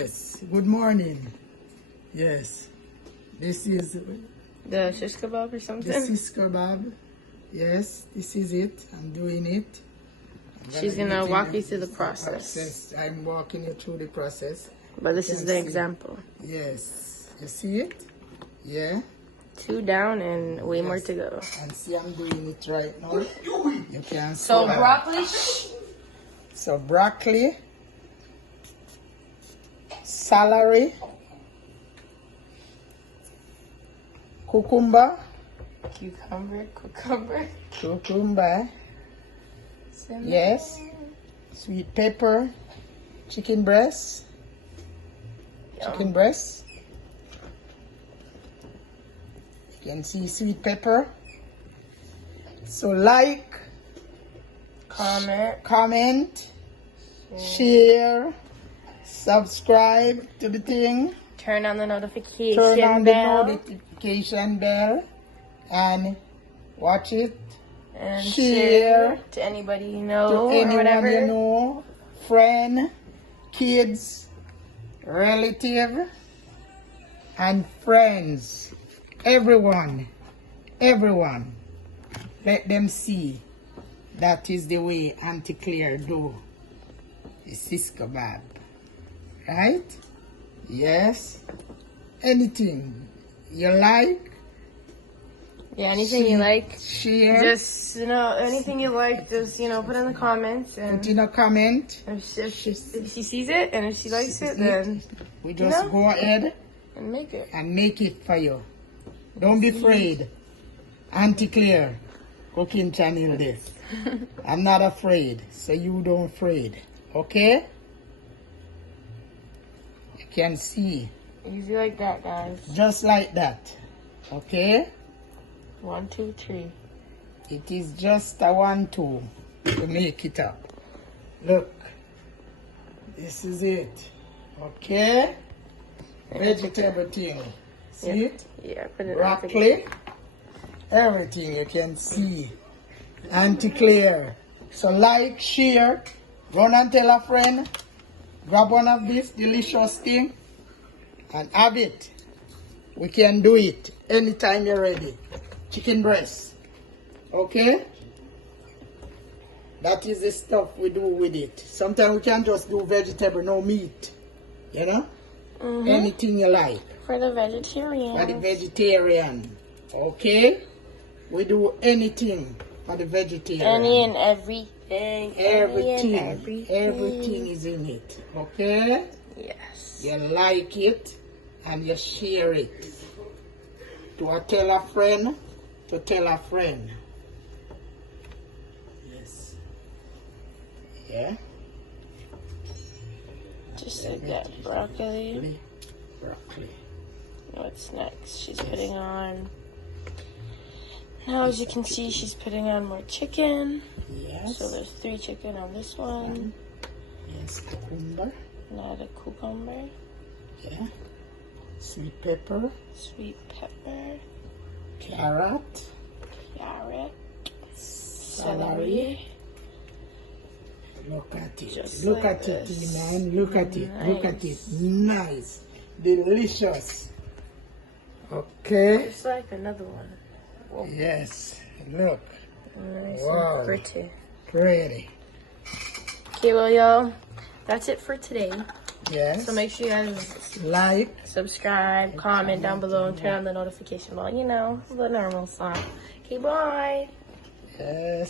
Yes, good morning. Yes, this is The shish kebab or the something? shish kebab. Yes, this is it. I'm doing it. She's gonna walk you through the process. I'm walking you through the process. But this You is can the see. example. Yes, you see it? Yeah. 2 down and way more to go. And see, I'm doing it right now. You can see. So that. broccoli, So broccoli, celery, cucumber, cucumber. yes, sweet pepper, chicken breast, Yum. You can see sweet pepper. So like, comment, share, subscribe to the thing. Turn on the notification Turn on bell. the notification bell and watch it. And share to anybody you know to or anyone whatever. you know, friend, kids, relative, and friends. Everyone. Let them see that is the way Auntie Claire do the shish kebab. Right? Yes. Anything you like. Yeah, anything you like. Share. Just, anything you like, just, put in the comments. And Put in a comment. if she sees it and if she likes it, then We just go ahead and make it. and make it for you. Don't be afraid. Auntie Claire, cooking channel this. I'm not afraid, so you don't afraid. Okay? You can see. Easy like that, guys. Just like that. Okay? 1, 2, 3. It is just a 1-2 to make it up. Look. This is it. Okay? Vegetable thing. See it? Yeah, put it Broccoli. Everything you can see. Auntie Claire. So like, share, run and tell a friend. Grab one of this delicious thing and have it. We can do it anytime you're ready. Chicken breast. Okay? That is the stuff we do with it. Sometimes we can just do vegetable, no meat. You know? Anything you like. For the vegetarian. For the vegetarian. Okay? We do anything for the vegetarian. Any and everything. Everything. Any and everything. Everything is in it. Okay? Yes. You like it and you share it. To tell a friend, to tell a friend. Yes. Yeah? Just like that. Broccoli. Broccoli. What's next? She's putting on. Now, as you can see, she's putting on more chicken. Yes. So there's 3 chicken on this one. Yes, cucumber. Not a cucumber. Yeah. Sweet pepper. Sweet pepper. Carrot. Celery. Look at it. Just Look like at this. it, man. Look at it. Look at it. Nice. Nice. Delicious. Okay. Just like another one. Whoa. Yes. Look. Nice Wow. and pretty. Pretty. Okay, well, y'all, that's it for today. Yes. So make sure you guys Like. subscribe, comment down below, and turn on the notification bell. The normal stuff. Okay, bye. Yes.